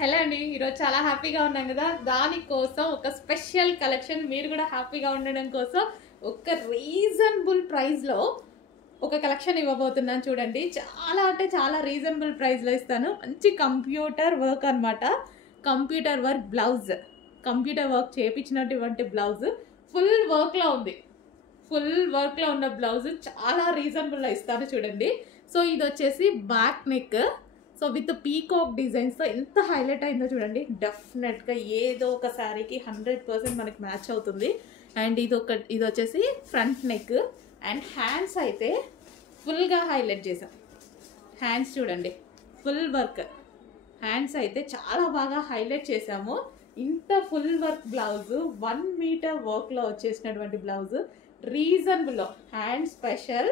Hello అండి, ఈరోజు చాలా హ్యాపీగా ఉన్నాం కదా. దానికోసం ఒక స్పెషల్ కలెక్షన్, మీరు కూడా హ్యాపీగా ఉండడం కోసం ఒక రీజనబుల్ ప్రైస్లో ఒక కలెక్షన్ ఇవ్వబోతున్నాను. చూడండి, చాలా అంటే చాలా రీజనబుల్ ప్రైస్లో ఇస్తాను. మంచి కంప్యూటర్ వర్క్ అనమాట. Computer work blouse, computer work చేయించినటువంటి బ్లౌజ్ ఫుల్ వర్క్లో ఉంది. ఫుల్ వర్క్లో ఉన్న బ్లౌజ్ చాలా రీజనబుల్లో ఇస్తాను. చూడండి, సో ఇది వచ్చేసి back neck, so with peacock డిజైన్స్తో ఎంత హైలైట్ అయిందో చూడండి. డెఫినెట్గా ఏదో ఒక శారీకి 100% మనకి మ్యాచ్ అవుతుంది. అండ్ ఇది వచ్చేసి ఫ్రంట్ నెక్. అండ్ హ్యాండ్స్ అయితే ఫుల్గా హైలైట్ చేసాం. హ్యాండ్స్ చూడండి, ఫుల్ వర్క్. హ్యాండ్స్ అయితే చాలా బాగా హైలైట్ చేసాము. ఇంత ఫుల్ వర్క్ బ్లౌజ్, 1 మీటర్ వర్క్లో వచ్చేసినటువంటి బ్లౌజ్, రీజనబుల్లో. హ్యాండ్ స్పెషల్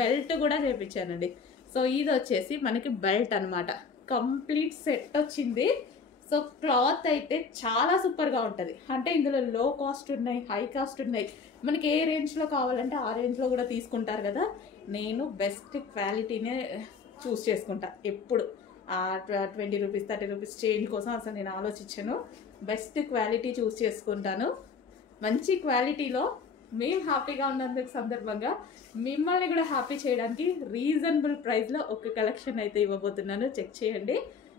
బెల్ట్ కూడా చేయించానండి. సో ఇది వచ్చేసి మనకి బెల్ట్ అనమాట. కంప్లీట్ సెట్ వచ్చింది. సో క్లాత్ అయితే చాలా సూపర్గా ఉంటుంది. అంటే ఇందులో లో కాస్ట్ ఉన్నాయి, హై కాస్ట్ ఉన్నాయి. మనకి ఏ రేంజ్లో కావాలంటే ఆ రేంజ్లో కూడా తీసుకుంటారు కదా. నేను బెస్ట్ క్వాలిటీనే చూస్ చేసుకుంటా ఎప్పుడు. 20 రూపీస్ 30 రూపీస్ చేంజ్ కోసం అసలు నేను ఆలోచించాను. బెస్ట్ క్వాలిటీ చూస్ చేసుకుంటాను. మంచి క్వాలిటీలో మేము హ్యాపీగా ఉన్నందుకు సందర్భంగా మిమ్మల్ని కూడా హ్యాపీ చేయడానికి రీజనబుల్ ప్రైస్లో ఒక కలెక్షన్ అయితే ఇవ్వబోతున్నాను. చెక్ చేయండి.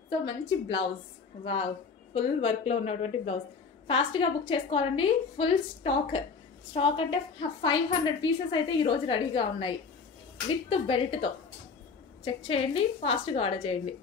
సో మంచి బ్లౌజ్, వావ్, ఫుల్ వర్క్లో ఉన్నటువంటి బ్లౌజ్. ఫాస్ట్గా బుక్ చేసుకోవాలండి. ఫుల్ స్టాక్ అంటే 500 పీసెస్ అయితే ఈరోజు రెడీగా ఉన్నాయి విత్ బెల్ట్తో. చెక్ చేయండి, ఫాస్ట్గా ఆర్డర్ చేయండి.